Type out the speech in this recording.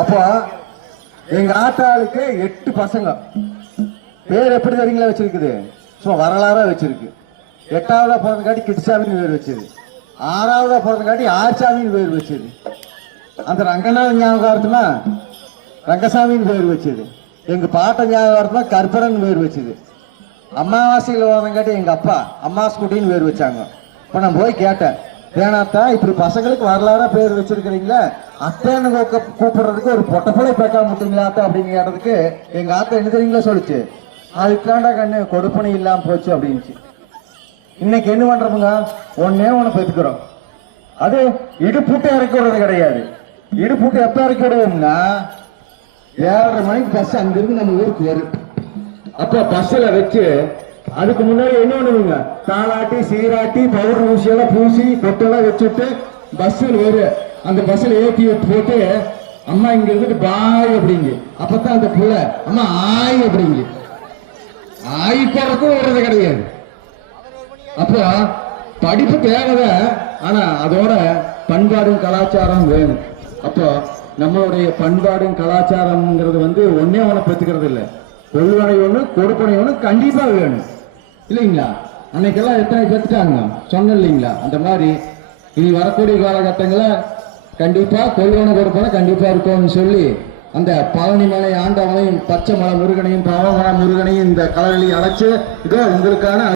அப்போ எங்க ஆத்தாளுக்கு எட்டு பசங்க. பேர் எப்படி தெரியுங்களா வச்சிருக்குது? ஸோ வரலாறா வச்சிருக்கு. எட்டாவதா பிறந்தங்காட்டி கிட்சாமின்னு பேர் வச்சது. ஆறாவதா பிறந்தங்காட்டி ஆச்சாமின்னு பேர் வச்சது. அந்த ரங்கநாத ஞாபகார்த்தமா ரங்கசாமின்னு பேர் வச்சது. எங்க பாட்ட ஞாபகார்த்தமா கற்பரன் பேர் வச்சது. அமாவாசையில் வரங்காட்டி எங்க அப்பா அம்மா குட்டின்னு பேர் வச்சாங்க. இப்போ நான் போய் கேட்டேன். வேணாத்தா இப்படி பசங்களுக்கு வரலாறா பேர் வச்சிருக்கிறீங்களா? அத்தான்னு கூப்பிடுறதுக்கு ஒரு பொட்டப்பளை பேக்காம முட்டீங்களாத்தா அப்படின்னு கேட்டதுக்கு எங்க ஆத்தா என்ன தெரியுங்களா சொல்லுச்சு? அதுக்காண்டா கண்ணு கொடுப்பனை இல்லாம போச்சு அப்படின்ச்சு இன்னைக்கு என்ன பண்றோமுங்க? ஒன்னே ஒண்ணு பெற்றுக்கிறோம். அது இடுப்புட்டு இறக்கி விடுறது கிடையாது. இடுப்புட்டு எப்ப இறக்கி விடுவோம்னா ஏழரை மணிக்கு பஸ் அங்கிருந்து நம்ம ஊருக்கு வரும். அப்ப பஸ்ல வச்சு அதுக்கு முன்னாடி என்ன பண்ணுவீங்க? தாளாட்டி சீராட்டி பவுடர் ஊசியெல்லாம் பூசி கொட்டெல்லாம் வச்சுட்டு பஸ்ஸில் வரும் அந்த பஸ்ஸில் ஏற்றி போட்டு அம்மா இங்க இருந்துட்டு பாய் அப்படிங்க. அப்பதான் அந்த புள்ள அம்மா ஆய் அப்படிங்க. ஆய் போறதுக்கும் வர்றது கிடையாது. அப்போ படிப்பு தேவைதான் ஆனா அதோட பண்பாடும் கலாச்சாரம் வேணும். அப்போ நம்மளுடைய பண்பாடும் கலாச்சாரம்ங்கிறது வந்து ஒன்னே ஒண்ணு பெற்றுக்கிறது இல்லை. கொள்வனை ஒண்ணு கொடுப்பனை ஒண்ணு கண்டிப்பா வேணும். இல்லைங்களா? அன்னைக்கெல்லாம் எத்தனை செத்துட்டாங்க சொன்ன இல்லைங்களா? அந்த மாதிரி இனி வரக்கூடிய காலகட்டங்களை கண்டிப்பா கொள்வன கொடுப்பன கண்டிப்பா இருக்கும்னு சொல்லி அந்த பழனிமலை ஆண்டவனையும் பச்சை மலை முருகனையும் பாவமலை முருகனையும் இந்த கலரில் அழைச்சு இதோ உங்களுக்கான